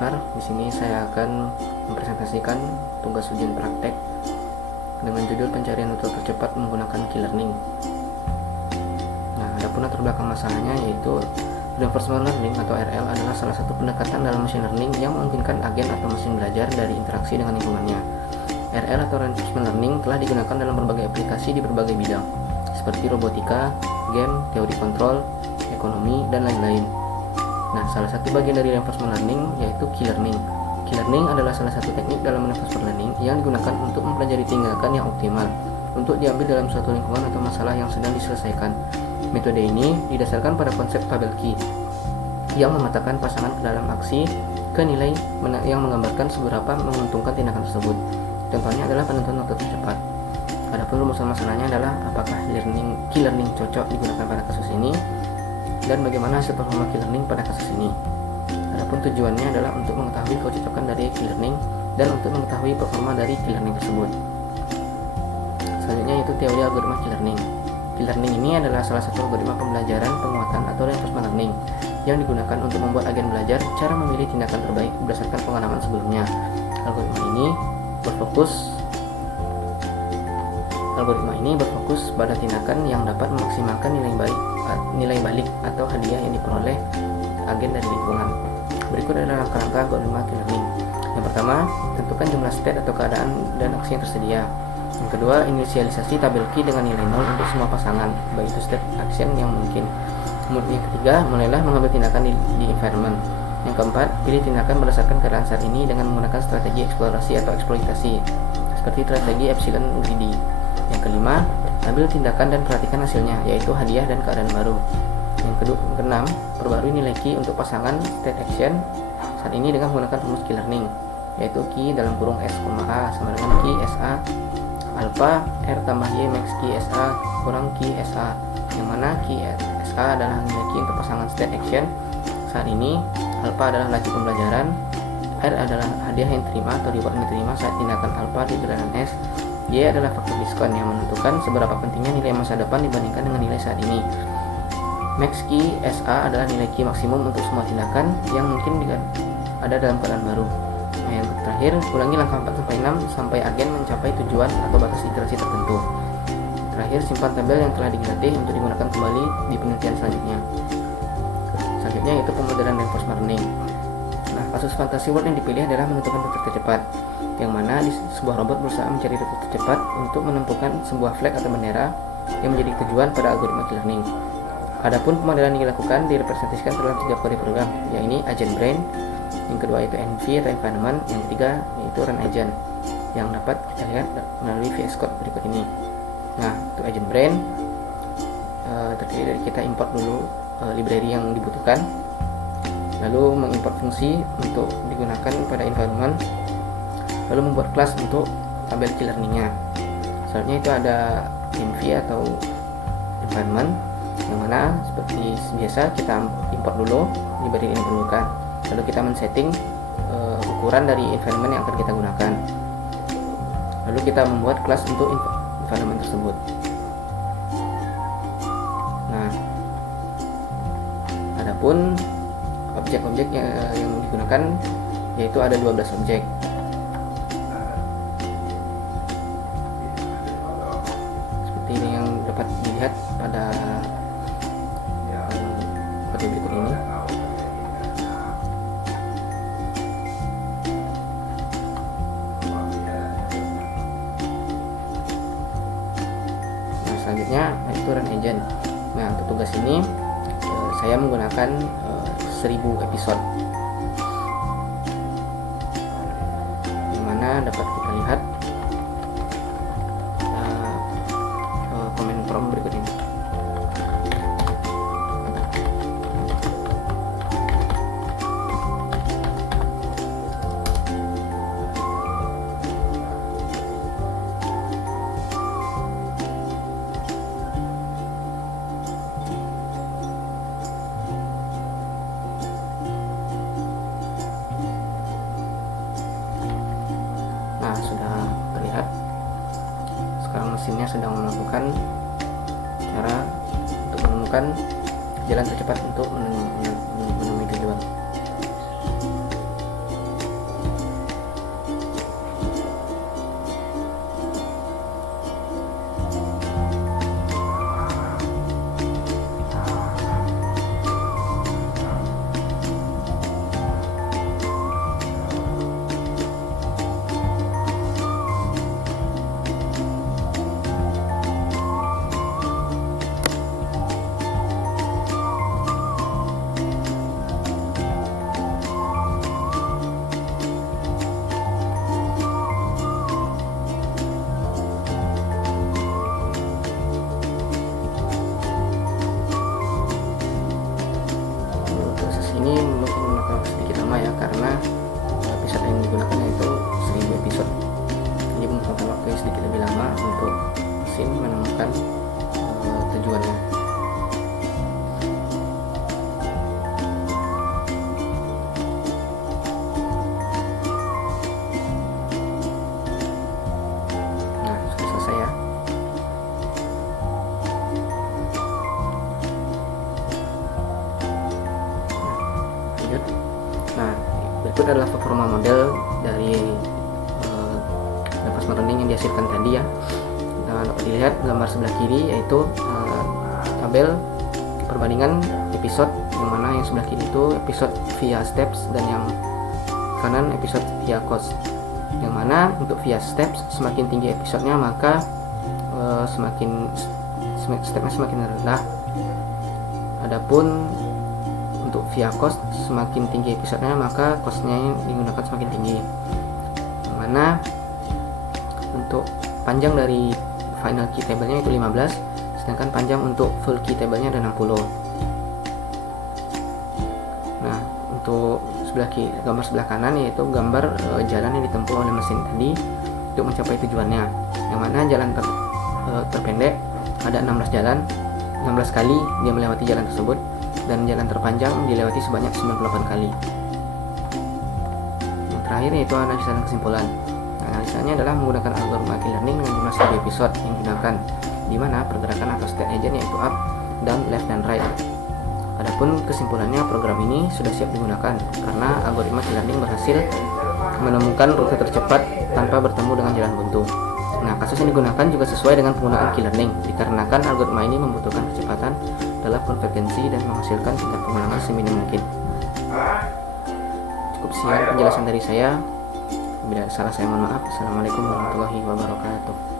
Jafar. Di sini saya akan mempresentasikan tugas ujian praktek dengan judul pencarian rute tercepat menggunakan Q-learning. Nah, adapun latar belakang masalahnya yaitu Reinforcement Learning atau RL adalah salah satu pendekatan dalam machine learning yang memungkinkan agen atau mesin belajar dari interaksi dengan lingkungannya. RL atau Reinforcement Learning telah digunakan dalam berbagai aplikasi di berbagai bidang, seperti robotika, game, teori kontrol, ekonomi, dan lain-lain. Nah, salah satu bagian dari reinforcement learning yaitu Q-learning. Q-learning adalah salah satu teknik dalam reinforcement learning yang digunakan untuk mempelajari tindakan yang optimal untuk diambil dalam suatu lingkungan atau masalah yang sedang diselesaikan. Metode ini didasarkan pada konsep tabel Q yang memetakan pasangan ke dalam aksi ke nilai yang menggambarkan seberapa menguntungkan tindakan tersebut. Contohnya adalah penentuan waktu tercepat. Adapun rumusan masalahnya adalah apakah Q-learning cocok digunakan pada kasus ini dan bagaimana hasil performa Q-learning pada kasus ini. Adapun tujuannya adalah untuk mengetahui kecocokan dari Q-learning dan untuk mengetahui performa dari Q-learning tersebut. Selanjutnya yaitu teori algoritma Q-learning. Q-learning ini adalah salah satu algoritma pembelajaran penguatan atau reinforcement learning yang digunakan untuk membuat agen belajar cara memilih tindakan terbaik berdasarkan pengalaman sebelumnya. Algoritma ini berfokus pada tindakan yang dapat memaksimalkan nilai balik atau hadiah yang diperoleh agen dari lingkungan. Berikut adalah langkah-langkah algoritma Q-learning. Yang pertama, tentukan jumlah state atau keadaan dan aksi yang tersedia. Yang kedua, inisialisasi tabel Q dengan nilai 0 untuk semua pasangan, baik itu state action yang mungkin. Yang ketiga, mulailah mengambil tindakan di environment. Yang keempat, pilih tindakan berdasarkan keadaan saat ini dengan menggunakan strategi eksplorasi atau eksploitasi, seperti strategi epsilon greedy. Yang kelima, ambil tindakan dan perhatikan hasilnya, yaitu hadiah dan keadaan baru. Yang keenam, perbarui nilai Q untuk pasangan state action saat ini dengan menggunakan rumus Q-learning, yaitu Q dalam kurung S, A sama dengan Q SA alpha R tambah Y max Q SA kurang Q SA, yang mana Q SA adalah nilai Q untuk pasangan state action saat ini, alpha adalah laju pembelajaran, R adalah hadiah yang diterima atau reward yang diterima saat tindakan alpha di bilangan S, Y adalah faktor diskon yang menentukan seberapa pentingnya nilai masa depan dibandingkan dengan nilai saat ini. Max Q SA adalah nilai Q maksimum untuk semua tindakan yang mungkin ada dalam keadaan baru. Nah, yang terakhir, ulangi langkah 4-6 sampai agen mencapai tujuan atau batas iterasi tertentu. Terakhir, simpan tabel yang telah dilatih untuk digunakan kembali di penelitian selanjutnya. Selanjutnya yaitu pemodelan reinforcement learning. Nah, kasus fantasy world yang dipilih adalah menentukan rute tercepat, yang mana sebuah robot berusaha mencari rute tercepat untuk menemukan sebuah flag atau bendera yang menjadi tujuan pada algoritma Q-learning. Adapun pemodelan yang dilakukan direpresentasikan dalam 3 kode program, yaitu agent brain, yang kedua itu NV atau environment, yang ketiga yaitu run agent, yang dapat kita lihat melalui VS Code berikut ini. Nah, untuk agent brain terdiri dari kita import dulu library yang dibutuhkan, lalu mengimport fungsi untuk digunakan pada environment, lalu membuat kelas untuk tabel Q-learning-nya. Selanjutnya itu ada env atau environment, yang mana seperti biasa kita import dulu library yang diperlukan, lalu kita men-setting ukuran dari environment yang akan kita gunakan, lalu kita membuat kelas untuk environment tersebut. Nah, adapun objek-objek yang digunakan yaitu ada 12 objek. Seperti ini yang dapat dilihat pada kode berikut ini. Nah, selanjutnya itu run agent. Nah, untuk tugas ini saya menggunakan 1000 episode, yang mana dapat kita lihat komen prompt berikut ini. Nah, sudah terlihat sekarang mesinnya sedang melakukan cara untuk menemukan jalan tercepat untuk menemui tujuan. berikut adalah performa model dari reinforcement learning yang dihasilkan tadi ya. Nah, dapat dilihat gambar sebelah kiri yaitu tabel perbandingan episode, yang mana yang sebelah kiri itu episode via steps dan yang kanan episode via cost. Yang mana untuk via steps semakin tinggi episodenya maka stepnya semakin rendah. Adapun untuk via cost semakin tinggi episodenya maka costnya yang digunakan semakin tinggi. Yang mana untuk panjang dari final key table-nya itu 15, sedangkan panjang untuk full key table-nya ada 60. Nah, untuk gambar sebelah kanan yaitu gambar jalan yang ditempuh oleh mesin tadi untuk mencapai tujuannya. Yang mana jalan terpendek ada 16 kali dia melewati jalan tersebut, dan jalan terpanjang dilewati sebanyak 98 kali. Yang terakhir yaitu analisa dan kesimpulan. Analisanya adalah menggunakan algoritma machine learning dengan jumlah 1000 episode yang digunakan, di mana pergerakan atau state agent yaitu up, down, left, dan right. Adapun kesimpulannya, program ini sudah siap digunakan karena algoritma machine learning berhasil menemukan rute tercepat tanpa bertemu dengan jalan buntu. Nah, kasus yang digunakan juga sesuai dengan penggunaan key learning, dikarenakan algoritma ini membutuhkan kecepatan dalam konvergensi dan menghasilkan tingkat pengulangan seminim mungkin. Cukup sekian penjelasan dari saya. Bila salah saya mohon maaf. Assalamualaikum warahmatullahi wabarakatuh.